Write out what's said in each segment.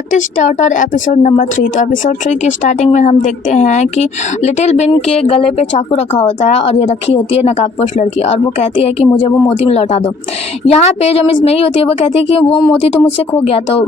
Practice starter episode number 3। तो episode 3 की starting में हम देखते हैं कि लिटिल बिन के गले पे चाकू रखा होता है और ये रखी होती है नकाबपोश लड़की, और वो कहती है कि मुझे वो मोती लौटा दो। यहाँ पे जो मिस मई होती है वो कहती है कि वो मोती तो मुझसे खो गया। तो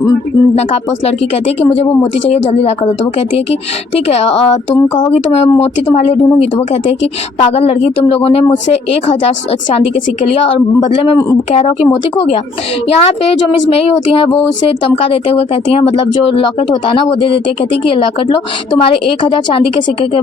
नकाबपोश लड़की कहती है कि मुझे वो मोती चाहिए, जल्दी ला कर दो। तो वो कहती है कि ठीक है, तुम कहोगी तो मैं मोती तुम्हारे लिए ढूंढूंगी। तो वो कहते हैं कि पागल लड़की, तुम लोगों ने मुझसे 1000 चांदी के सिक्के लिया और बदले में कह रहा हो कि मोती खो गया। यहाँ पे जो मिस मई होती है वो उसे धमका देते हुए कहती है, मतलब जो लॉकेट होता है ना वो दे देती है, कहती है कि ये लॉकेट लो, तुम्हारे 1000 चांदी के सिक्के के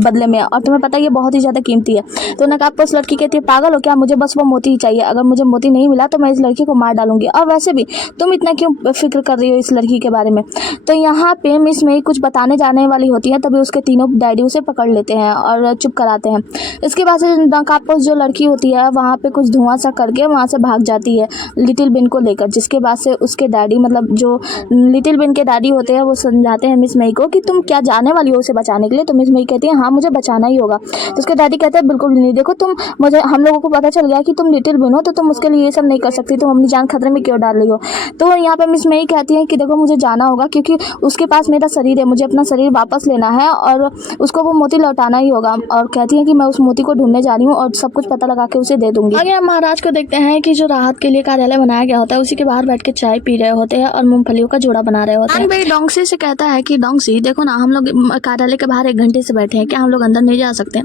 बदले में, और तुम्हें पता है ये बहुत ही ज़्यादा कीमती है। तो नकाबपोश लड़की कहती है पागल हो क्या, मुझे बस वो मोती ही चाहिए, अगर मुझे मोती नहीं मिला तो मैं इस लड़की को मार डालूंगी, और वैसे भी तुम इतना क्यों फिक्र कर रही हो इस लड़की के बारे में। तो यहाँ पे मिस मई कुछ बताने जाने वाली होती है, तभी उसके तीनों डैडी उसे पकड़ लेते हैं और चुप कराते हैं। इसके बाद से नकाबपोश जो लड़की होती है वहाँ पे कुछ धुआं सा करके वहाँ से भाग जाती है लिटिल बिन को लेकर, जिसके बाद से उसके डैडी, मतलब जो लिटिल बिन के डैडी होते हैं, वो समझाते हैं मिस मई को कि तुम क्या जाने वाली हो उसे बचाने के लिए। तो मिस मई कहती है हाँ मुझे बचाना ही होगा। तो उसके डैडी कहते हैं बिल्कुल भी नहीं, देखो तुम, मुझे हम लोगों को पता चल गया कि तुम लिटिल बिन हो, तो तुम उसके लिए ये सब नहीं कर सकती, तुम अपनी जान खतरे में क्यों डाल रही हो। तो यहाँ पे मिस मई कहती है कि देखो मुझे जाना होगा क्योंकि उसके पास मेरा शरीर है, मुझे अपना शरीर वापस लेना है और उसको वो मोती लौटाना ही होगा। और कहती है कि मैं उस मोती को ढूंढने जा रही हूँ और सब कुछ पता लगा के उसे दे दूंगी। आगे हम महाराज को देखते हैं कि जो राहत के लिए कार्यालय बनाया गया होता है उसी के बाहर बैठ के चाय पी रहे होते हैं और मूंगफलियों का जोड़ा बना रहे होते हैं। भाई डोंगसी से कहता है कि डोंगसी देखो ना, हम लोग कार्यालय के बाहर 1 घंटे से बैठे हैं, क्या हम लोग अंदर नहीं जा सकते।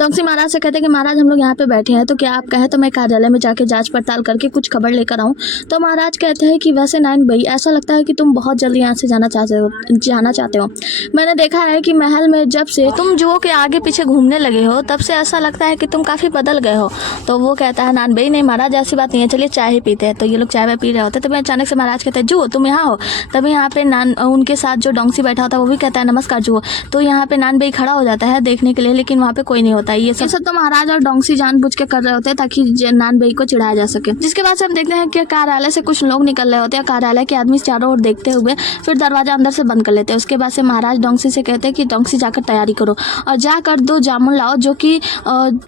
डोंगसी महाराज से कहते हैं कि महाराज हम लोग यहाँ पे बैठे हैं, तो क्या आप कहे तो मैं कार्यालय में जाके जांच पड़ताल करके कुछ खबर लेकर आऊँ। तो महाराज कहते हैं कि वैसे नाइन भाई, ऐसा लगता है कि तुम बहुत जल्दी यहाँ से जाना चाहते हो। मैंने देखा है कि महल में जब से तुम जुओं के आगे पीछे घूमने लगे हो तब से ऐसा लगता है कि तुम काफी बदल गए हो। तो वो कहता है नान भाई नहीं महाराज ऐसी बात नहीं है, चलिए चाय ही पीते हैं। तो ये लोग चाय पी रहे होते, तभी अचानक से महाराज कहते हैं जुओ तुम यहाँ हो। तभी यहाँ पे नान उनके साथ जो डोंगसी बैठा होता है वो भी कहता है नमस्कार जुओ। तो यहाँ पे नान भाई खड़ा हो जाता है देखने के लिए, लेकिन वहाँ पे कोई नहीं होता है। ये सब तो महाराज और डोंगसी जानबूझ के कर रहे होते हैं ताकि नान भाई को चिढ़ाया जा सके। जिसके बाद से हम देखते हैं कि कार्यालय से कुछ लोग निकल रहे होते हैं, कार्यालय के आदमी चारों ओर देखते हुए फिर दरवाजा अंदर से बंद कर लेते हैं। उसके बाद से महाराज डोंगसी से कहते हैं कि डोंगसी जाकर तैयारी करो और जाकर 2 जामुन लाओ जो कि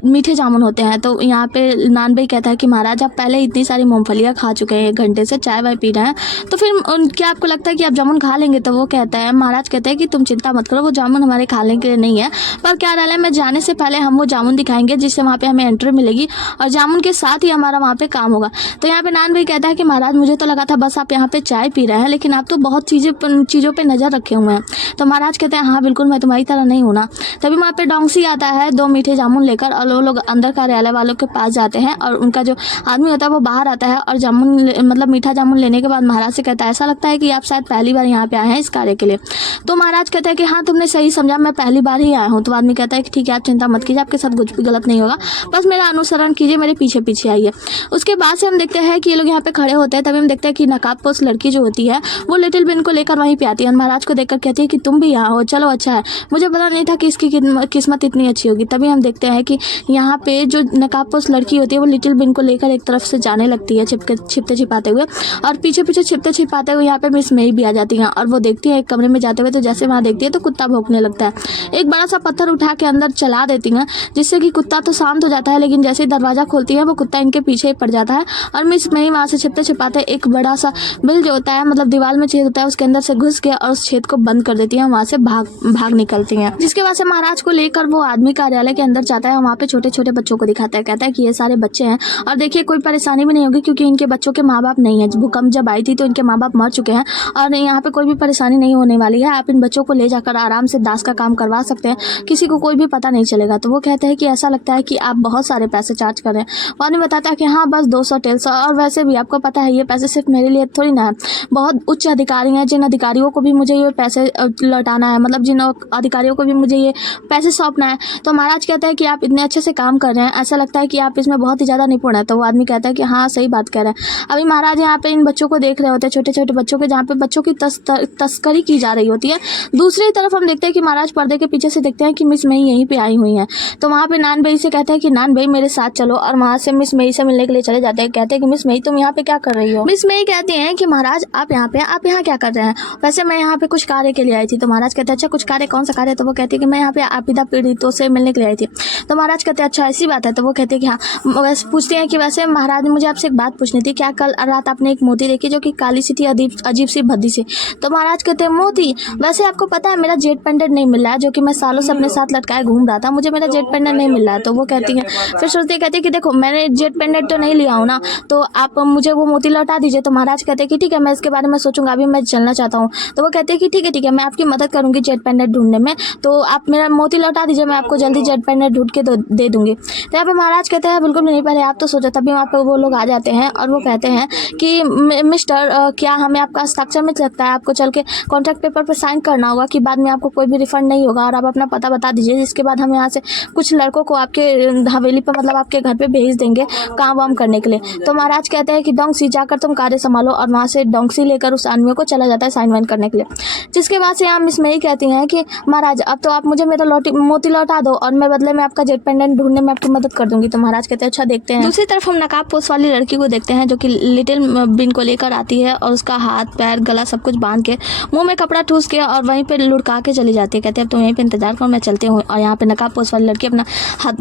मीठे जामुन होते हैं। तो यहाँ पे नान भाई कहता है कि महाराज आप पहले इतनी सारी मूंगफलियाँ खा चुके हैं, 1 घंटे से चाय वाय पी रहे हैं, तो फिर क्या आपको लगता है कि आप जामुन खा लेंगे। तो वो कहता है, महाराज कहते हैं कि तुम चिंता मत करो, वो जामुन हमारे खाने के लिए नहीं है, पर कार्यालय में जाने से पहले हम वो जामुन दिखाएंगे जिससे वहाँ पे हमें एंट्री मिलेगी और जामुन के साथ ही हमारा वहाँ पे काम होगा। तो यहाँ पे नान भाई कहता है कि महाराज मुझे तो लगा था बस आप यहाँ पे चाय पी रहे हैं, लेकिन आप तो बहुत चीज़ों पे नज़र रखे हुए हैं। तो महाराज कहते हैं हाँ बिल्कुल, मैं तुम्हारी तरह नहीं हूँ ना। तभी वहाँ पे डोंगसी आता है 2 मीठे जामुन लेकर, और वो लोग अंदर कार्यालय वालों के पास जाते हैं और उनका जो आदमी होता है वो बाहर आता है और जामुन मतलब मीठा जामुन लेने के बाद महाराज से कहता है ऐसा लगता है कि आप शायद पहली बार यहाँ पे आए हैं इस कार्य के लिए। तो महाराज कहता है कि हाँ तुमने सही समझा, मैं पहली बार ही आया हूँ। तो आदमी कहता है कि ठीक है आप चिंता मत कीजिए, आपके साथ कुछ भी गलत नहीं होगा, बस मेरा अनुसरण कीजिए, मेरे पीछे पीछे आइए। उसके बाद से हम देखते हैं कि ये लोग यहाँ पे खड़े होते हैं, तभी हम देखते हैं कि नकाबपोश लड़की जो होती है वो लिटिल बिन को लेकर वहीं पे आती है। महाराज को देखकर कहती है कि तुम भी यहाँ हो, चलो अच्छा है, मुझे पता नहीं था कि इसकी किस्मत इतनी अच्छी होगी। तभी हम देखते हैं कि यहाँ पे जो नकाबपोश लड़की होती है वो लिटिल बिन को लेकर एक तरफ से जाने लगती है छिपते छिपाते हुए, और पीछे पीछे छिपते छिपाते हुए यहाँ पे मिस मई भी आ जाती है और वो देखती है एक कमरे में जाते हुए, तो जैसे वहाँ देखती है तो कुत्ता भौंकने लगता है। एक बड़ा सा पत्थर उठा के अंदर चला देती है जिससे कि कुत्ता तो शांत हो जाता है, लेकिन जैसे ही दरवाजा खोलती है वो कुत्ता इनके पीछे ही पड़ जाता है और मिस मई वहाँ से छिपते छिपाते एक बड़ा सा बिल जो होता है, मतलब दीवार में छेद होता है, उसके अंदर से घुस के और उस छेद को बंद कर देती है, वहाँ से भाग निकलती हैं। जिसके बाद से महाराज को लेकर वो आदमी कार्यालय के अंदर जाता है, वहाँ पे छोटे छोटे बच्चों को दिखाता है, कहता है कि ये सारे बच्चे हैं और देखिए कोई परेशानी भी नहीं होगी क्योंकि इनके बच्चों के माँ बाप नहीं है। भूकंप जब आई थी तो इनके माँ बाप मर चुके हैं और यहाँ पे कोई भी परेशानी नहीं होने वाली है, आप इन बच्चों को ले जाकर आराम से दास का काम करवा सकते हैं, किसी को कोई भी पता नहीं चलेगा। तो वो कहते हैं कि ऐसा लगता है कि आप बहुत सारे पैसे चार्ज कर रहे हैं। वो आदमी बताता है कि हाँ बस 200-300, और वैसे भी आपको पता है ये पैसे सिर्फ मेरे लिए थोड़ी ना है, बहुत उच्च अधिकारी हैं, जिन अधिकारियों को भी मुझे ये पैसे लौटाना है, मतलब जिन अधिकारियों को भी मुझे ये पैसे सौंपना है। तो महाराज कहते हैं कि आप इतने अच्छे से काम कर रहे हैं, ऐसा लगता है कि आप इसमें बहुत ही ज़्यादा निपुण है। तो वो आदमी कहता है कि हाँ सही बात कह रहे हैं। अभी महाराज यहाँ पे इन बच्चों को देख रहे होते हैं, छोटे छोटे बच्चों के, जहाँ पे बच्चों की तस्करी की जा रही होती है। दूसरी तरफ हम देखते हैं कि महाराज पर्दे के पीछे से देखते हैं कि मिस मई यहीं पे आई हुई हैं। तो वहाँ पे नान भाई से कहते हैं कि नान भाई मेरे साथ चलो, और वहाँ से मिस मई से मिलने के लिए चले जाते हैं। कहते हैं कि मिस मई तुम यहाँ पे क्या कर रही हो। मिस मई कहती हैं कि महाराज आप यहाँ क्या कर रहे हैं, वैसे मैं यहाँ पे कुछ कार्य के लिए आई थी। तो महाराज कहते हैं अच्छा कुछ कार्य, कौन सा कार्य। तो वो कहती है कि मैं यहाँ पे आपदा पीड़ितों से मिलने के लिए आई थी। तो महाराज कहते हैं अच्छा ऐसी बात है। तो वो कहते हैं कि हाँ। वैसे पूछते हैं कि वैसे महाराज मुझे आपसे एक बात पूछनी थी, क्या कल रात आपने एक मोती देखी जो कि काली सी थी, अजीब अजीब सी भद्दी सी। तो महाराज कहते हैं मोती वैसे आपको पता है मेरा जेट पेंडेंट नहीं मिल रहा है, जो कि मैं सालों से अपने साथ लटकाए घूम रहा था, मुझे मेरा जेट पेंडेंट नहीं मिल रहा है। तो वो कहती है, फिर सोचती कहती है कि देखो मैंने जेट पेंडेंट तो नहीं लिया हूँ ना, तो आप मुझे वो मोती लौटा दीजिए। तो महाराज कहते हैं कि ठीक है मैं इसके बारे में सोचूंगा, अभी मैं चलना चाहता हूँ। तो वो कहते हैं कि ठीक है मैं आपकी मदद करूँगी जेट पेंडेंट ढूंढने में, तो आप मेरा मोती लौटा दीजिए, मैं आपको जल्दी जेट पेंडेंट ढूंढ के दे दूंगी। तो यहाँ पे महाराज कहते हैं बिल्कुल नहीं, पहले आप तो सोचो। तभी वहाँ पे वो लोग आ जाते हैं और वो कहते हैं कि मिस्टर क्या हमें आपका हस्ताक्षर मिल सकता है, आपको चल के कॉन्ट्रैक्ट पेपर पर साइन करना होगा कि बाद में आपको कोई भी रिफंड नहीं होगा, और आप अपना पता बता दीजिए, जिसके बाद हम यहाँ से कुछ लड़कों को आपके हवेली पर मतलब आपके घर पे भेज देंगे काम वाम करने के लिए। तो महाराज कहते हैं कि डोंगसी जाकर तुम कार्य संभालो, और वहाँ से डोंगसी लेकर उस आदमी को चला जाता है साइन वाइन करने के लिए। जिसके बाद से यहाँ मिस मई कहती हैं कि महाराज अब तो आप मुझे मेरा मोती लौटा दो और मैं बदले में आपका जेट पेंडेंट ढूंढने में आपकी मदद कर दूंगी। तो महाराज कहते हैं अच्छा देखते हैं। दूसरी तरफ हम नकाब पोस्ट वाली लड़की को देखते हैं जो कि लिटिल बिन को लेकर आती है और उसका हाथ पैर गला सब कुछ बांध के मुंह में कपड़ा ठूस के और वहीं पे लुढ़का के चली जाती है। कहते हैं अब तो यहीं पे इंतजार करो, मैं चलते हूँ। और यहाँ पे नकाब पोस्ट वाली लड़की अपना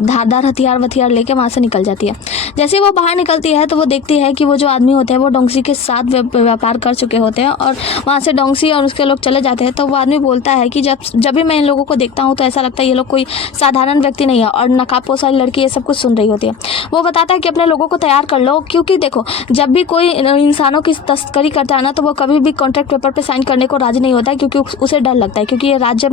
धारदार हथियार लेके वहाँ से निकल जाती है। जैसे ही वो बाहर निकलती है तो वो देखती है कि वो जो आदमी होते हैं वो डोंगसी के साथ व्यापार कर चुके होते हैं और वहाँ से डोंगसी और उसके लोग चले जाते हैं। तो वो आदमी बोलता है कि जब भी मैं इन लोगों को देखता हूँ तो ऐसा लगता है ये लोग कोई साधारण व्यक्ति नहीं है। और नकाब पोस्ट वाली लड़की ये सब कुछ सुन रही होती है। वो बताता है कि अपने लोगों को तैयार कर लो, क्योंकि देखो जब भी कोई इंसानों की तस्करी करता है ना तो वो कभी भी कॉन्ट्रैक्ट पेपर पे साइन करने को राजी नहीं होता है, क्योंकि उसे डर लगता है, क्योंकि ये राज्य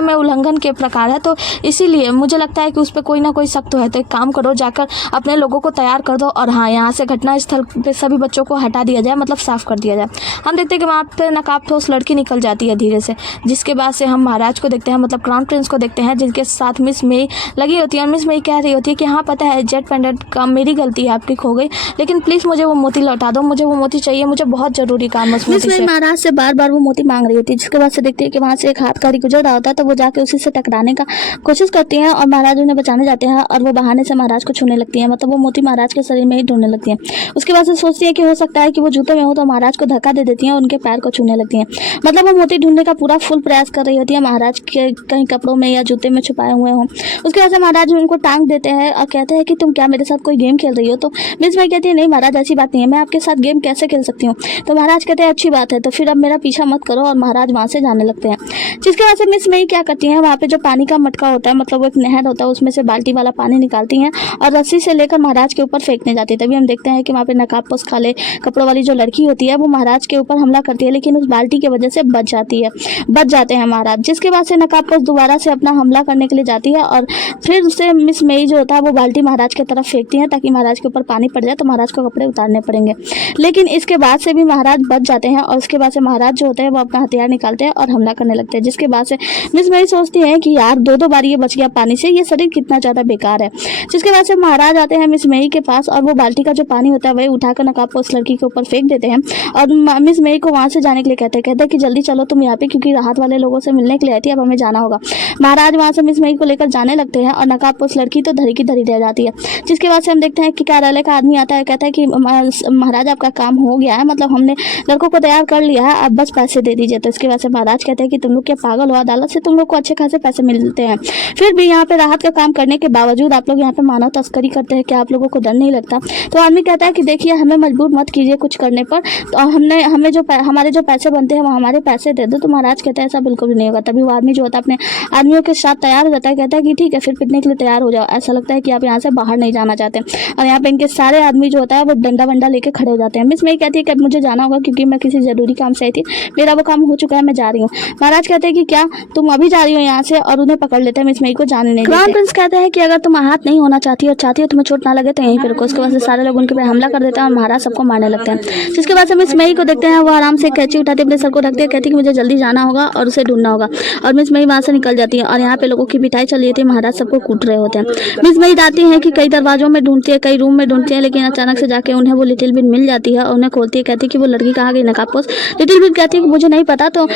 में उल्लंघन के प्रकार है। तो इसीलिए मुझे लगता है कि उस पर कोई ना कोई सख्त तो है। तो एक काम करो, जाकर अपने लोगों को तैयार कर दो और हाँ यहाँ से घटना स्थल पे सभी बच्चों को हटा दिया जाए, मतलब साफ कर दिया जाए। हम देखते हैं कि वहाँ पे नकाब पोस्ट लड़की निकल जाती है धीरे से। जिसके बाद से हम महाराज को देखते हैं, मतलब क्राउन प्रिंस को देखते हैं, जिनके साथ मिस मई लगी होती है। और मिस मई कह रही होती है कि हाँ पता है जेट पेंडेंट का मेरी गलती है, आपकी खो गई, लेकिन प्लीज़ मुझे वो मोती लौटा दो, मुझे वो मोती चाहिए, मुझे बहुत जरूरी काम है उस मोती से। महाराज से बार बार वो मोती मांग रही होती है। जिसके बाद से देखती है कि वहाँ से एक हाथ गाड़ी गुजर रहा होता है, तो वो जाके उसी से टकराने का कोशिश करती है और महाराज उन्हें बचाने जाते हैं और वो बहाने से महाराज को छूने लगती है, मतलब वो मोती महाराज के शरीर में ही ढूंढने लगती है। उसके बाद से सोचती है कि हो सकता है कि वो जूते में हो, तो महाराज को धक्का दे देती है और उनके पैर को छूने लगती है। मतलब वो मोती ढूंढने का पूरा फुल प्रयास कर रही होती है, महाराज के कहीं कपड़ों में या जूते में छुपाए हुए हों। उसके बाद से महाराज उनको टांग देते हैं और कहते हैं कि तुम क्या मेरे साथ कोई गेम खेल रही हो। तो मिस मई कहती है नहीं महाराज ऐसी बात नहीं है, मैं आपके साथ गेम कैसे खेल सकती हूँ। तो महाराज कहते हैं अच्छी बात है, तो फिर अब मेरा पीछा मत करो, और महाराज वहाँ से जाने लगते हैं। जिसके बाद से मिस मई क्या करती हैं, वहाँ पे जो पानी का मटका होता है, मतलब वो एक नहर होता है, उसमें से बाल्टी वाला पानी निकालती हैं और रस्सी से लेकर महाराज के ऊपर फेंकने जाती है। तभी हम देखते हैं कि वहाँ पे नकाब पोस्ट काले कपड़ों वाली जो लड़की होती है वो महाराज के ऊपर हमला करती है, लेकिन उस बाल्टी की वजह से बच जाते हैं महाराज। जिसके बाद से नकाब पोस्ट दोबारा से अपना हमला करने के लिए जाती है और फिर उससे मिस मई जो होता है वो बाल्टी महाराज की तरफ फेंकती है ताकि महाराज के ऊपर पानी पड़ जाए तो महाराज को कपड़े उतारने पड़ेंगे। लेकिन इसके बाद से भी महाराज बच जाते हैं और उसके बाद से महाराज जो होते हैं वो अपना हथियार निकालते हैं और हमला करने लगते हैं। जिसके बाद से मिस मई सोचती है कि यार दो बार ये बच गया पानी से, ये शरीर कितना ज़्यादा बेकार है। जिसके बाद से महाराज आते हैं मिस मई के पास और वो बाल्टी का जो पानी होता है वही उठाकर नकाब पोस्ट लड़की के ऊपर फेंक देते हैं और मिस मई को वहाँ से जाने के लिए कहते हैं कि जल्दी चलो तुम यहाँ पे, क्योंकि राहत वाले लोगों से मिलने के लिए आई थी, अब हमें जाना होगा। महाराज वहाँ से मिस मई को लेकर जाने लगते हैं और नकाब पोस्ट लड़की तो धरी की धरी रह जाती है। जिसके बाद से हम देखते हैं कि कार्यालय का आदमी आता है, कहता है कि महाराज आपका काम हो गया है, मतलब हमने लड़कों को तैयार कर लिया है, अब बस पैसे दे दीजिए। तो इसके बाद से महाराज कहते हैं कि तुम लोग क्या पागल हो, अदालत से तुम लोग को अच्छे खासे पैसे मिलते हैं, फिर भी यहाँ पे राहत का काम करने के बावजूद आप लोग यहाँ पे मानव तस्करी करते हैं, क्या आप लोगों को डर नहीं लगता। तो आदमी कहता है कि देखिए हमें मजबूर मत कीजिए कुछ करने पर, तो हमें जो हमारे जो पैसे बनते हैं वो हमारे पैसे दे दो। तो महाराज कहता है ऐसा बिल्कुल भी नहीं होगा। तभी वो आदमी जो होता है अपने आदमियों के साथ तैयार हो जाता है, कहता है कि ठीक है फिर पिटने के लिए तैयार हो जाओ, ऐसा लगता है कि आप यहाँ से बाहर नहीं जाना चाहते। और यहाँ पे इनके सारे आदमी जो होता है वो डंडा वंडा लेके खड़े हो जाते हैं। मिस मई कहती है कि अब मुझे जाना होगा क्योंकि मैं किसी जरूरी काम से आई थी, मेरा वो काम हो चुका है, मैं जा रही हूँ। महाराज कहते हैं कि क्या तुम अभी जा रही हो यहाँ से, और उन्हें पकड़ लेते हैं, मिस मई को जाने नहीं देते। क्राउन प्रिंस कहते हैं कि अगर तुम आहत नहीं होना चाहती और चाहती हो तुम्हें चोट ना लगे तो यहीं पर रुको। उसके बाद से सारे लोग उनके पे हमला कर देते हैं और महाराज सबको मारने लगते हैं। जिसके बाद से मिस मई को देखते हैं वो आराम से कैंची उठाते अपने सर को रखते हैं, कहती है कि मुझे जल्दी जाना होगा और उसे ढूंढना होगा। और मिस मई वहाँ से निकल जाती है और यहाँ पे लोगों की पिटाई चल रही थी, महाराज सबको कूट रहे होते हैं। मिस मई जाती है कि कई दरवाजों में ढूंढती है, कई रूम में ढूंढती है, लेकिन अचानक से जाके उन्हें वो लिटिल बिन मिल जाती है और उन्हें खोलती है, कहती है कि वो लड़की कहाँ गई नकाब पोस्ट। लिटिल बिन कहती है कि मुझे नहीं पता। तो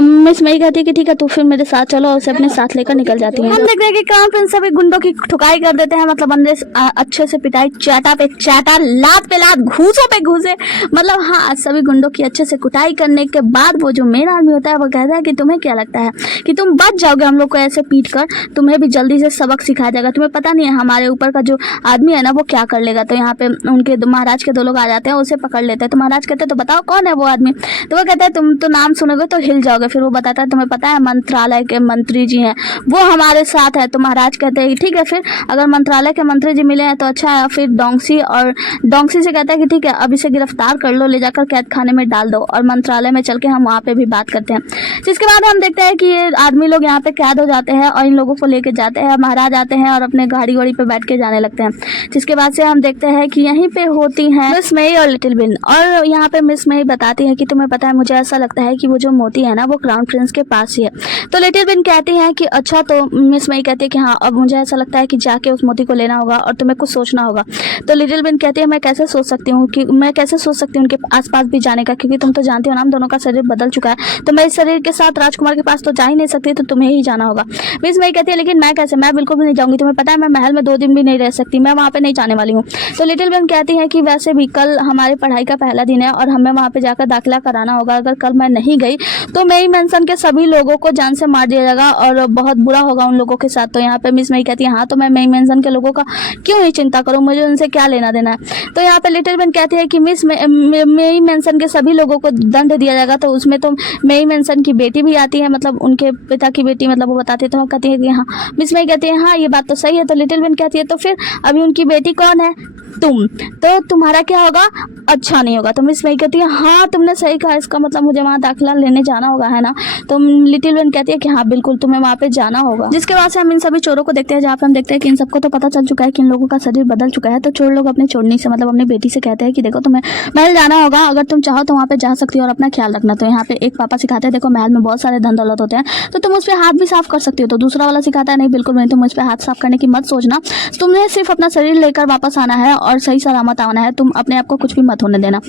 मिस मई कहती कहती है कि ठीक है तू फिर मेरे साथ चलो, और उसे अपने साथ लेकर निकल जाती है। हम देखते हैं कि क्राउन प्रिंस सभी गुंडों की ठुकाई कर देते हैं, मतलब अंदर अच्छे से पिटाई, चाटा पे चाटा, लात पे लात, घूसों पे घूसे, मतलब हाँ सभी गुंडों की अच्छे से कुटाई करने के बाद वो जो मेन आदमी होता है वो कहता है कि तुम्हें क्या लगता है कि तुम बच जाओगे हम लोग को ऐसे पीट कर, तुम्हें भी जल्दी से सबक सिखाया जाएगा, तुम्हें पता नहीं है हमारे ऊपर का जो आदमी है ना वो क्या कर लेगा। तो यहाँ पे उनके महाराज के 2 लोग आ जाते हैं, उसे पकड़ लेते हैं। तो महाराज कहते हैं तो बताओ कौन है वो आदमी। तो वो कहता है तुम तो नाम सुनोगे तो हिल जाओगे। फिर वो बताता है तुम्हें पता है मंत्रालय के मंत्री जी हैं वो हमारे साथ है। तो महाराज कहते हैं ठीक है, फिर अगर मंत्रालय के मंत्री जी मिले हैं तो अच्छा है। फिर डोंगसी से कहता है कि ठीक है अब इसे गिरफ्तार कर लो, ले जाकर कैद खाने में डाल दो, और मंत्रालय में चल के हम वहाँ पे भी बात करते हैं। जिसके बाद हम देखते हैं कि ये आदमी लोग यहाँ पे कैद हो जाते हैं और इन लोगों को लेके जाते हैं। महाराज आते हैं और अपने गाड़ी वाड़ी पे बैठ के जाने लगते हैं। जिसके बाद से हम देखते हैं कि यहीं पे होती हैं मिस मई और लिटिल बिन, और यहाँ पे मिस मई बताती है कि तुम्हें पता है मुझे ऐसा लगता है कि वो जो मोती है ना वो क्राउन प्रिंस के पास ही है। तो लिटिल बिन कहती है कि अच्छा, तो मिस मई कहती है कि हाँ अब मुझे ऐसा लगता है कि जाके उस मोती को लेना होगा और तुम्हें कुछ सोचना होगा। तो लिटिल बिन कहती है मैं कैसे सोच सकती हूँ उनके आसपास भी जाने का, क्योंकि तुम तो जानती हो ना हम दोनों का शरीर बदल चुका है, तो मैं इस शरीर के साथ राजकुमार के पास तो जा ही नहीं सकती, तो तुम्हें ही जाना होगा। मिस मई कहती है लेकिन मैं कैसे, मैं बिल्कुल भी नहीं जाऊंगी, तुम्हें पता है मैं महल में 2 दिन भी नहीं रह सकती, मैं वहाँ पे नहीं जाने वाली हूँ। तो लिटिल बिन कहती है कि वैसे भी कल हमारी पढ़ाई का पहला दिन है और हमें वहाँ पे जाकर दाखिला कराना होगा, अगर कल मैं नहीं गई तो मई मेंशन के सभी लोगों को जान से मार दिया जाएगा और बहुत बुरा होगा उन लोगों के साथ। तो यहाँ पे मिस मई कहती है हाँ तो मैं मई मेंशन के लोगों का क्यों ही चिंता करूँ, मुझे उनसे क्या लेना देना है। तो यहाँ पे लिटिल बिन कहती है कि मिस मई मेंशन के सभी लोगों को दंड दिया जाएगा। तो उसमें तो मई मेंशन की बेटी भी आती है, मतलब उनके पिता की बेटी, मतलब वो बताती है। तो हम कहती है कि हाँ, मिस मई कहती है हाँ ये बात तो सही है। तो लिटिल बिन कहती है तो फिर अभी उनकी बेटी कौन है, तुम, तो तुम्हारा क्या होगा, अच्छा नहीं होगा। तो मिस मई कहती है हाँ तुमने सही कहा, इसका मतलब मुझे वहाँ दाखिला लेने जाना होगा है ना। तो लिटिल बिन कहती है कि हाँ बिल्कुल तुम्हें वहाँ पे जाना होगा। जिसके बाद से हम इन सभी चोरों को देखते हैं, जहाँ पे हम देखते हैं कि इन सबको तो पता चल चुका है कि इन लोगों का शरीर बदल चुका है। तो चोर लोग अपने चोरनी से, मतलब अपनी बेटी से कहते हैं कि देखो तुम्हें महल जाना होगा, अगर तुम चाहो तो वहाँ पे जा सकती हो और अपना ख्याल रखना। तो यहाँ पे एक पापा सिखाते हैं देखो महल में बहुत सारे धन दौलत होते हैं तो तुम उस पर हाथ भी साफ कर सकती हो। तो दूसरा वाला सिखाता है नहीं बिल्कुल नहीं, तुम उस पर हाथ साफ करने की मत सोचना, तुम्हें सिर्फ अपना शरीर लेकर वापस आना है और सही सलामत आना है, तुम अपने आप को कुछ भी मत होने देना।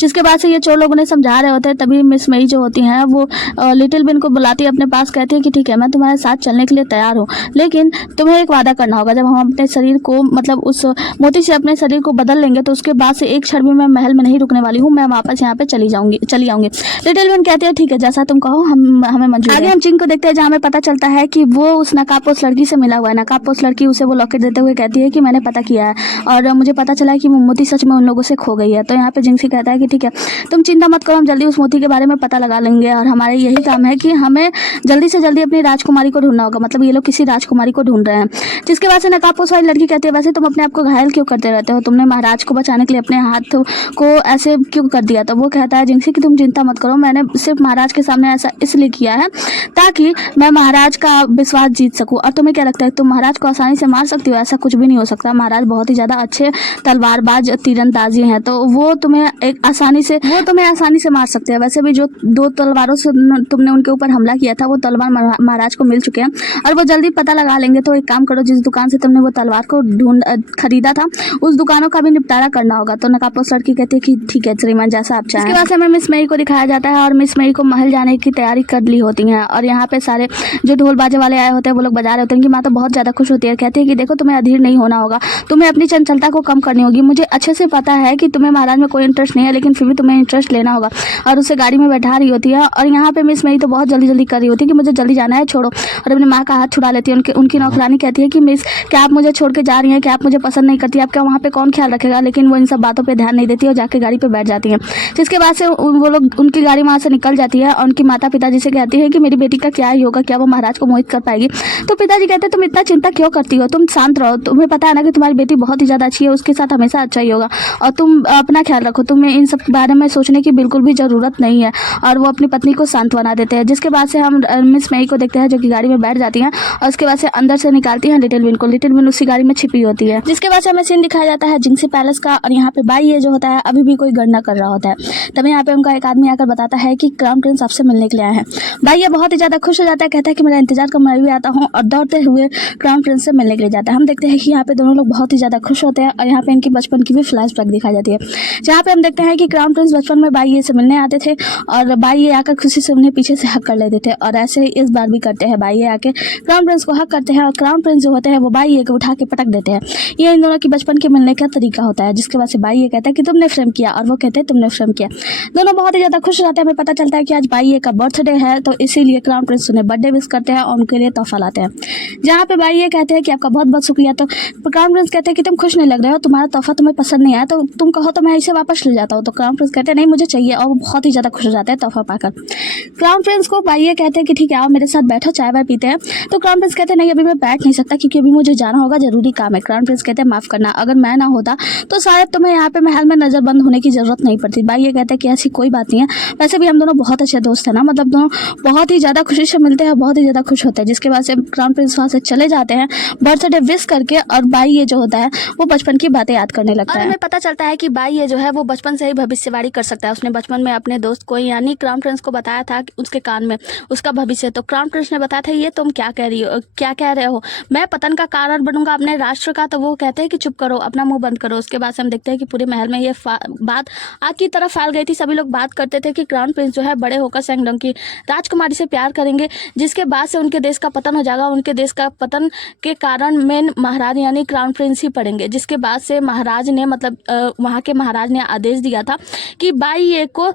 जिसके बाद से ये चोर लोग उन्हें समझा रहे होते हैं, तभी मिस मई जो होती हैं वो लिटिल बिन को बुलाती है अपने पास, कहती है कि ठीक है मैं तुम्हारे साथ चलने के लिए तैयार हूँ, लेकिन तुम्हें एक वादा करना होगा, जब हम अपने शरीर को, मतलब उस मोती से अपने शरीर को बदल लेंगे तो उसके बाद से एक क्षण भी मैं महल में नहीं रुकने वाली हूँ, मैं वापस यहाँ पे चली आऊंगी। लिटिल बिन कहती है ठीक है जैसा तुम कहो, हमें मंजूर है। आगे हम चिंग को देखते हैं, जहाँ हमें पता चलता है कि वो उस नकाबपोश लड़की से मिला हुआ है। नकाबपोश लड़की उसे वो लॉकेट देते हुए कहती है कि मैंने पता किया है और मुझे पता चला है कि वो मोती सच में उन लोगों से खो गई है। तो यहाँ पे जिंक्सी कहता है कि ठीक है तुम चिंता मत करो, हम जल्दी उस मोती के बारे में पता लगा लेंगे और हमारा यही काम है कि हमें जल्दी से जल्दी अपनी राजकुमारी को ढूंढना होगा, मतलब ये लोग किसी राजकुमारी को ढूंढ रहे हैं। जिसके बाद से नकाबपोश वाली लड़की कहती है वैसे तुम अपने आप को घायल क्यों करते रहते हो, तुमने महाराज को बचाने के लिए अपने हाथ को ऐसे क्यों कर दिया। तो वो कहता है जिंक्सी कि तुम चिंता मत करो, मैंने सिर्फ महाराज के सामने ऐसा इसलिए किया है ताकि मैं महाराज का विश्वास जीत सकूं। और तुम्हें क्या लगता है तुम महाराज को आसानी से मार सकती हो, ऐसा कुछ भी नहीं हो सकता, महाराज बहुत ही ज्यादा अच्छे तलवारबाज तीरंदाजी हैं, तो वो तुम्हें आसानी से मार सकते हैं। वैसे भी जो 2 तलवारों से तुमने उनके ऊपर हमला किया था वो तलवार महाराज को मिल चुके हैं और वो जल्दी पता लगा लेंगे। तो एक काम करो, जिस दुकान से तुमने वो तलवार को खरीदा था उस दुकानों का भी निपटारा करना होगा। तो नकाबपोश लड़की कहती है कि ठीक है श्रीमान जैसा आप चाहें। इसके बाद हमें मिस मई को दिखाया जाता है और मिस मई को महल जाने की तैयारी कर ली होती हैं और यहाँ पे सारे जो ढोल बाजे वाले आए होते हैं वो लोग बजा रहे होते हैं। कि माँ तो बहुत ज्यादा खुश होती है, कहती है कि देखो तुम्हें अधीर नहीं होना होगा, तुम्हें अपनी चंचलता को कम करनी होगी। मुझे अच्छे से पता है कि तुम्हें महाराज में कोई इंटरेस्ट नहीं है, लेकिन फिर भी तुम्हें इंटरेस्ट लेना होगा। और उसे गाड़ी में बैठा रही होती है और यहाँ पे मिस मई तो बहुत जल्दी कर रही होती है कि मुझे जल्दी जाना है, छोड़ो, और अपनी माँ का हाथ छुड़ा लेती है। उनकी नौकरानी कहती है कि मिस क्या आप मुझे छोड़ के जा रही हैं, क्या आप मुझे पसंद नहीं करती, आपका वहाँ पे कौन ख्याल रखेगा। लेकिन वो इन सब बातों पर ध्यान नहीं देती और जाके गाड़ी पर बैठ जाती है। जिसके बाद से वो लोग उनकी गाड़ी वहाँ से निकल जाती है और उनकी माता पिताजी से कहती है कि मेरी बेटी का क्या ही होगा, क्या वो महाराज को मोहित कर पाएगी। तो पिताजी कहते हैं तुम इतना चिंता क्यों करती हो, तुम शांत रहो, तुम्हें पता है ना कि तुम्हारी बेटी बहुत ही ज्यादा अच्छी है, उसके साथ हमेशा अच्छा ही होगा और तुम अपना ख्याल रखो, तुम्हें इन सब बारे में सोचने की बिल्कुल भी जरूरत नहीं है। और वो अपनी पत्नी को सांत्वना देते हैं। जिसके बाद से हम मिस मई को देखते हैं जो कि गाड़ी में बैठ जाती हैं और उसके बाद से अंदर से निकालती हैं लिटिल बिन को। लिटिल बिन उसी गाड़ी में छिपी होती है। जिसके बाद से हमें सीन दिखाया जाता है जिंक्सी पैलेस का और यहाँ पे बाई ये जो होता है अभी भी कोई गणना कर रहा होता है। तभी यहाँ पे उनका एक आदमी आकर बताता है कि क्राउन प्रिंस आपसे मिलने के लिए आए हैं। भाई ये बहुत ही ज्यादा खुश हो जाता है, कहता है कि मेरा इंतजार कर, मैं भी आता हूँ, और दौड़ते हुए क्राउन प्रिंस से मिलने के लिए जाता है। हम देखते हैं कि यहाँ पे दोनों लोग बहुत ही ज्यादा खुश होते हैं और यहाँ पे इनकी बचपन की भी फ्लैशबैक दिखाई जाती है, जहाँ पे हम देखते हैं कि क्राउन प्रिंस बचपन में बाई ये से मिलने आते थे और बाई ये आकर खुशी से उन्हें पीछे से हक हक कर लेते थे और ऐसे ही इस बार भी करते हैं। बाई आके क्राउन प्रिंस को हक करते हैं और क्राउन प्रिंस जो होते हैं वो बाई को उठा के पटक देते हैं। ये इन दोनों की बचपन के मिलने का तरीका होता है, जिसके बाद से बाई कहता है कि तुमने फ्रेम किया और वो कहते हैं तुमने फ्रेम किया। दोनों बहुत ही ज़्यादा खुश रहते हैं। हमें पता चलता है कि आज बाई का बर्थडे है, तो इसीलिए क्राउन प्रिंस उन्हें बर्थडे विश करते हैं और उनके लिए तोहफा लाते हैं। जहाँ पे बाई कहते हैं कि आपका बहुत बहुत शुक्रिया, तो क्राउन प्रिंस कहते हैं कि तुम खुश नहीं लग रहे हो, तुम्हारा तोहफा तुम्हें पसंद नहीं आया, तो तुम कहो तो मैं इसे वापस ले जाता हूँ। तो क्राउन प्रिंस कहते हैं नहीं मुझे चाहिए, और वो बहुत ही ज़्यादा खुश हो जाते हैं तोहफा पाकर। क्राउन प्रिंस को बाई कहते हैं कि ठीक है आओ मेरे साथ बैठो, चाय वाय पीते हैं। तो क्राउन प्रिंस कहते हैं नहीं अभी मैं बैठ नहीं सकता क्योंकि अभी मुझे जाना होगा, जरूरी काम है। क्राउन प्रिंस कहते हैं माफ़ करना, अगर मैं ना होता तो शायद तुम्हें यहाँ पे महल में नज़रबंद होने की ज़रूरत नहीं पड़ती। बाई कहते हैं कि ऐसी कोई बात नहीं है, वैसे भी हम दोनों बहुत अच्छे दोस्त हैं ना, मतलब दोनों बहुत ही ज़्यादा खुशी से मिलते हैं, बहुत ही ज़्यादा खुश होते हैं। जिसके बाद से क्राउन प्रिंस वहाँ से चले जाते हैं बर्थडे विश करके, और बाई जो होता है वो बचपन की बातें याद करने लगता है। हमें पता चलता है कि बाई जो है वो बचपन से ही भविष्यवाणी कर सकता है। उसने बचपन में अपने दोस्त को यानी क्राउन प्रिंस को बताया था कि उसके कान में उसका भविष्य, तो क्राउन प्रिंस ने बताया था ये तुम क्या कह रहे हो, मैं पतन का कारण बनूंगा अपने राष्ट्र का। तो वो कहते हैं कि चुप करो, अपना मुंह बंद करो। उसके बाद से हम देखते हैं कि पूरे महल में ये बात आग की तरह फैल गई थी। सभी लोग बात करते थे कि क्राउन प्रिंस जो है बड़े होकर सेंगडोंग की राजकुमारी से प्यार करेंगे, जिसके बाद से उनके देश का पतन हो जाएगा। उनके देश का पतन के कारण मेन महाराज यानी क्राउन प्रिंस ही पड़ेंगे। जिसके बाद से महाराज ने वहाँ के महाराज ने आदेश दिया था कि बाई को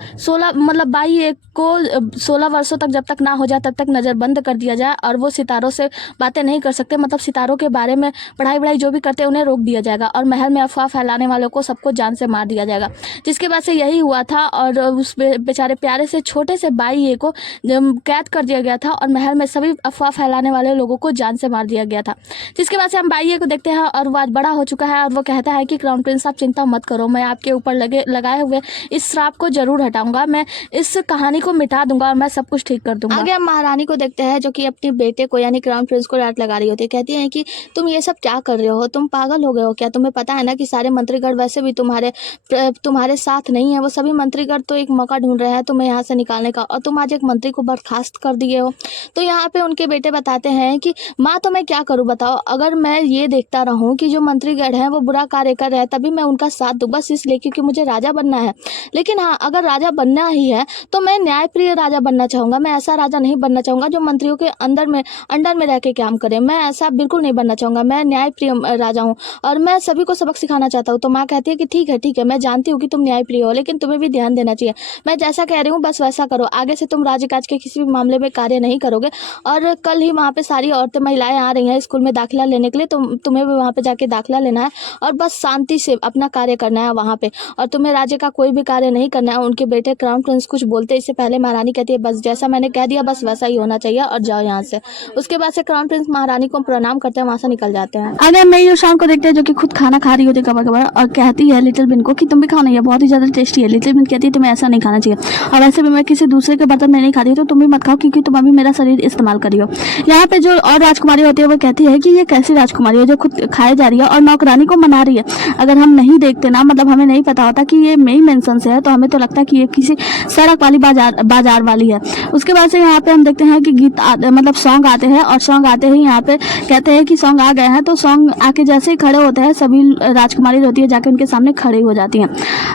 16 वर्षों तक जब तक ना हो जाए तब तक नज़रबंद कर दिया जाए, और वो सितारों से बातें नहीं कर सकते, मतलब सितारों के बारे में पढ़ाई जो भी करते हैं उन्हें रोक दिया जाएगा, और महल में अफवाह फैलाने वालों को सबको जान से मार दिया जाएगा। जिसके बाद से यही हुआ था, और उस बेचारे प्यारे से छोटे से बाई को कैद कर दिया गया था, और महल में सभी अफवाह फैलाने वाले लोगों को जान से मार दिया गया था। जिसके बाद से हम बाई को देखते हैं और वो आज बड़ा हो चुका है, और वो कहता है कि क्राउन प्रिंस आप चिंता मत करो, मैं आपके ऊपर लगाए हुए इस श्राप को जरूर हटाऊंगा, मैं इस कहानी को मिटा दूंगा और मैं सब कुछ ठीक कर दूंगा। आगे हम महारानी को देखते हैं जो कि अपने बेटे को यानी क्राउन प्रिंस को डांट लगा रही होती है। कहती है कि तुम ये सब क्या कर रहे हो, तुम पागल हो गए हो क्या? तुम्हें पता है ना कि सारे मंत्रीगण वैसे भी तुम्हारे साथ नहीं है, वो सभी मंत्रीगण तो एक मौका ढूंढ रहे हैं तुम्हें यहाँ से निकालने का, और तुम आज एक मंत्री को बर्खास्त कर दिए हो। तो यहाँ पे उनके बेटे बताते हैं कि माँ तो मैं क्या करूँ बताओ, अगर मैं ये देखता रहूँ कि जो मंत्रीगण हैं वो बुरा कार्य कर रहे हैं तभी मैं उनका साथ दूँ, बस इसलिए क्योंकि मुझे राजा बनना है। लेकिन हाँ अगर राजा बनना ही है तो मैं न्यायप्रिय राजा बनना चाहूँगा, मैं ऐसा राजा नहीं बनना चाहूँगा जो मंत्रियों के अंडर में रह के काम करे, मैं ऐसा बिल्कुल नहीं बनना चाहूँगा, मैं न्यायप्रिय राजा हूँ और मैं सभी को सबक सिखाना चाहता हूँ। तो माँ कहती है कि ठीक है मैं जानती हूँ कि तुम न्यायप्रिय हो, लेकिन तुम्हें भी ध्यान देना चाहिए, मैं जैसा कह रही हूँ बस वैसा करो, आगे से तुम राज्यकाज के किसी भी मामले में कार्य नहीं करोगे। और कल ही वहाँ पे सारी औरतें महिलाएं आ रही हैं स्कूल में दाखिला लेने के लिए, तुम्हें भी वहाँ पे जाके दाखिला लेना है और बस शांति से अपना कार्य करना है वहाँ पे, और तुम्हें राज्य का कोई भी कार्य नहीं करना है। उनके बेटे क्राउन प्रिंस कुछ बोलते इससे पहले महारानी कहती है बस जैसा मैंने कह दिया बस वैसा ही होना चाहिए और जाओ यहाँ से। उसके बाद से क्राउन प्रिंस महारानी को प्रणाम करते हैं, वहाँ से निकल जाते हैं। आगे मैं यूशान को देखते हैं जो कि खुद खाना खा रही होती है कबार और कहती है लिटिल बिन को कि तुम भी खाओ ना, ये बहुत ही ज्यादा टेस्टी है। लिटिल बिन कहती है तुम्हें ऐसा नहीं खाना चाहिए और वैसे भी मैं किसी दूसरे के बर्तन में नहीं खा रही, तो तुम भी मत खाओ क्योंकि तुम अभी मेरा शरीर इस्तेमाल करी हो। यहाँ पे जो और राजकुमारी होती है वो कहती है कि ये कैसी राजकुमारी है जो खुद खाए जा रही है और नौकरानी को मना रही है। अगर हम नहीं देखते ना, मतलब हमें नहीं पता होता कि ये मेई मेंशन से है, तो हमें तो लगता है कि ये किसी सड़क वाली बाजार वाली है। उसके बाद से यहाँ पे हम देखते हैं कि मतलब सॉन्ग आते हैं और सॉन्ग आते ही यहाँ पे कहते हैं कि सॉन्ग आ गए हैं, तो सॉन्ग आके जैसे ही खड़े होते हैं सभी राजकुमारी होती है जाके उनके सामने खड़ी हो जाती हैं।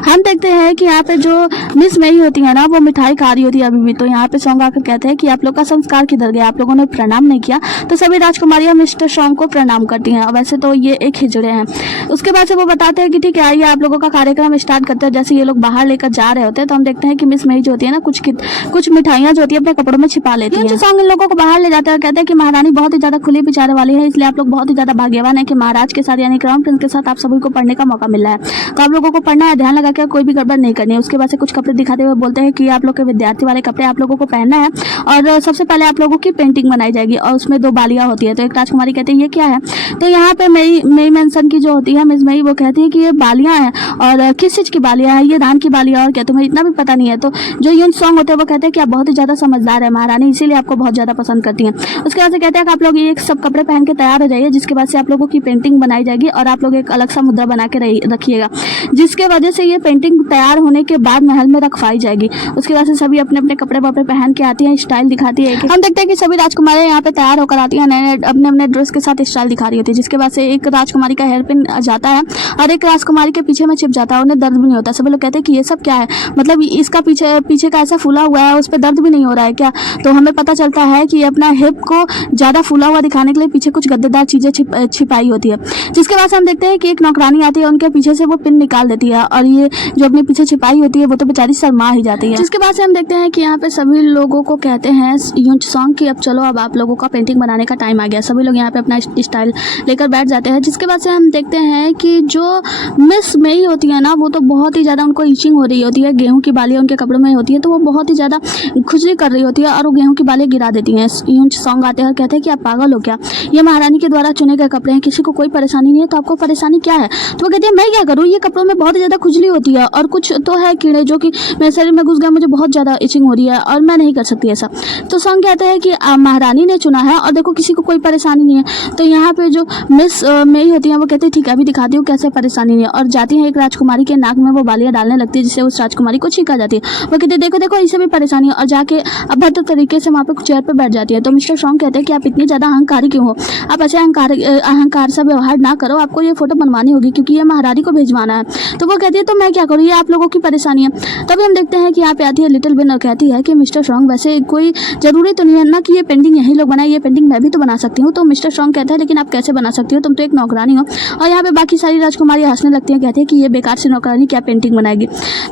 हम देखते हैं कि यहाँ पे जो मिस मेई होती है ना वो मिठाई खा रही होती है अभी भी, तो यहाँ पे सॉन्ग आकर कहते हैं कि आप लोग का संस्कार किधर गया, आप लोगों ने प्रणाम नहीं किया। तो सभी राजकुमारियां मिस्टर सॉन्ग को प्रणाम करती हैं और वैसे तो ये एक हिजड़े हैं। उसके बाद से वो बताते हैं कि ठीक है आइए आप लोगों का कार्यक्रम स्टार्ट करते हैं। जैसे ये लोग बाहर लेकर जा रहे होते हैं तो हम देखते हैं कि मिस मेई जो होती है ना कुछ मिठाइयां जो होती है अपने कपड़ों में छिपा लेती है। सॉन्ग इन लोगों को बाहर ले जाते हैं और कहते हैं कि महारानी बहुत ही ज्यादा खुले विचार वाली है, इसलिए आप लोग बहुत ही ज्यादा भाग्यवान है कि महाराज के साथ यानी क्राउन प्रिंस के साथ आप सभी को पढ़ने का मौका मिल रहा है। तो आप लोगों को पढ़ना है, ध्यान लगा के कोई भी गड़बड़ नहीं करनी है। उसके बाद से कुछ कपड़े दिखाते हुए बोलते हैं कि आप लोग के विद्यार्थी वाले कपड़े आप लोगों को पहनना है और सबसे पहले आप लोगों की पेंटिंग बनाई जाएगी और उसमें 2 बालियां होती है। तो एक राजकुमारी कहती है ये क्या है, तो यहाँ पे मेई मेंशन की जो होती है मिस मेई वो कहती है कि ये बालियां हैं और किस चीज की बालियां हैं, ये धान की बालियां, और क्या तुम्हें इतना भी पता नहीं है। तो जो यून सॉन्ग होते हैं वो कहते हैं कि आप बहुत ही ज्यादा समझदार है महारानी, इसीलिए आपको बहुत ज्यादा पसंद करती हैं। उसके बाद से कहते हैं कि आप लोग ये सब कपड़े पहन के तैयार हो जाइए, जिसके बाद से आप लोगों की पेंटिंग बनाई जाएगी और आप लोग एक अलग सा मुद्रा बना के रखिएगा, जिसके वजह से ये पेंटिंग तैयार होने के बाद महल में रखवाई जाएगी। उसके बाद से सभी अपने अपने कपड़े वपड़े पहन के आती हैं, स्टाइल दिखाती है। हम देखते हैं कि सभी राजकुमारियां यहाँ पे तैयार होकर आती हैं, नए अपने अपने ड्रेस के साथ स्टाइल दिखा रही होती है। जिसके बाद से एक राजकुमारी का हेयर पिन जाता है और एक राजकुमारी के पीछे में छिप जाता है, उन्हें दर्द भी नहीं होता। सभी लोग कहते हैं कि ये सब क्या है, मतलब इसका पीछे का ऐसा फूला हुआ है उस पर दर्द भी नहीं नहीं हो रहा है क्या। तो हमें पता चलता है कि ये अपना हिप को ज़्यादा फूला हुआ दिखाने के लिए पीछे कुछ गद्देदार चीज़ें छिपाई होती है। जिसके बाद से हम देखते हैं कि एक नौकरानी आती है, उनके पीछे से वो पिन निकाल देती है और ये जो अपने पीछे छिपाई होती है वो तो बेचारी शर्मा ही जाती है। जिसके बाद से हम देखते हैं कि यहाँ पे सभी लोगों को कहते हैं यून सॉन्ग कि अब चलो, अब आप लोगों का पेंटिंग बनाने का टाइम आ गया। सभी लोग यहाँ पे अपना स्टाइल लेकर बैठ जाते हैं। जिसके बाद से हम देखते हैं कि जो मिस मेई होती है ना, वो तो बहुत ही ज़्यादा उनको ईचिंग हो रही होती है। गेहूँ की बालियाँ उनके कपड़ों में होती है तो वो बहुत ही ज़्यादा खुजली कर रही होती है और वो गेहूँ की बालियाँ गिरा देती हैं। यून सॉन्ग आते हैं और कहते हैं कि आप पागल हो क्या, ये महारानी के द्वारा चुने गए कपड़े हैं, किसी को कोई परेशानी नहीं है, तो आपको परेशानी क्या है। तो वो कहती है मैं क्या करूँ, ये कपड़ों में बहुत ज़्यादा खुजली होती है और कुछ तो है कीड़े जो कि मेरे शरीर में घुस गए, मुझे बहुत ज़्यादा इचिंग हो रही है और मैं नहीं कर सकती ऐसा। तो सॉन्ग कहते हैं कि महारानी ने चुना है और देखो किसी को कोई परेशानी नहीं है। तो यहाँ पे जो मिस मेई होती है वो कहती है ठीक है अभी दिखाती हूँ कैसे परेशानी नहीं है, और जाती है एक राजकुमारी के नाक में वो बालियाँ डालने लगती है जिससे उस राजकुमारी को छींका जाती है। वो कहती है देखो देखो इसे भी परेशानी है, और जाके अभद्र तरीके से वहाँ पे चेयर पर बैठ जाती है। तो मिस्टर सॉन्ग कहते हैं कि आप इतनी ज़्यादा अहंकारी क्यों हो, आप ऐसे अहंकार सा व्यवहार ना करो, आपको ये फोटो बनवानी होगी क्योंकि ये महारानी को भेजवाना है। तो वो कहती है तो मैं क्या करूँ, ये आप लोगों की परेशानी है। तभी हम देखते हैं कि यहाँ पे आती है लिटिल बिन और कहती है कि मिस्टर सॉन्ग वैसे कोई ज़रूरी तो नहीं है ना कि ये पेंटिंग यही लोग बनाए, ये पेंटिंग मैं भी तो बना सकती हूँ। तो मिस्टर सॉन्ग कहता है लेकिन आप कैसे बना सकती हो, तुम तो एक नौकरानी हो। और यहाँ पे बाकी सारी राजकुमारी हंसने लगती हैं, कहती है कि ये बेकार से नौकरानी क्या पेंटिंग बनाएगी।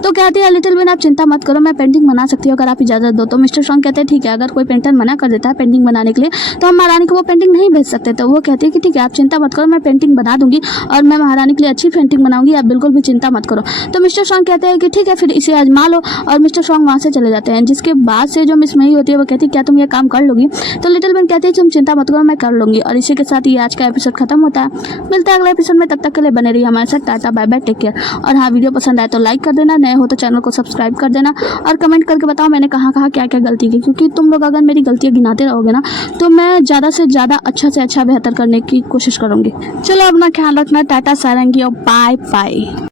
तो कहती है लिटिल बिन आप चिंता मत करो, मैं पेंटिंग बना सकती हूँ अगर आप इजाज़त दो। तो मिस्टर सॉन्ग कहते हैं ठीक है, अगर कोई पेंटर मना कर देता है पेंटिंग बनाने के लिए तो हम महारानी को वो पेंटिंग नहीं भेज सकते। तो वो कहती है कि ठीक है आप चिंता मत करो, मैं पेंटिंग बना दूंगी और मैं महारानी के लिए अच्छी पेंटिंग बनाऊंगी, आप बिल्कुल भी चिंता मत करो। तो मिस्टर सॉन्ग कहते हैं कि ठीक है फिर इसे आजमा लो, और मिस्टर सॉन्ग वहाँ से चले जाते हैं। जिसके बाद से जो मिस मई होती है वो कहती है क्या तुम ये काम कर लोगी। तो लिटिल बिन कहती है तुम चिंता मत करो, मैं कर लूंगी। और इसी के साथ ये आज का एपिसोड खत्म होता है। मिलता है अगले एपिसोड में, तब तक के लिए बने रहिए हमारे साथ। Ta-ta bye bye, take care. और हाँ, वीडियो पसंद आए तो लाइक कर देना, नए हो तो चैनल को सब्सक्राइब कर देना और कमेंट करके बताओ मैंने कहाँ कहाँ क्या क्या गलती की, क्योंकि तुम लोग अगर मेरी गलतियाँ गिनाते रहोगे ना तो मैं ज़्यादा से ज़्यादा अच्छा से अच्छा बेहतर करने की कोशिश करूँगी। चलो अपना ख्याल रखना, टाटा सारंगी और बाय बाय।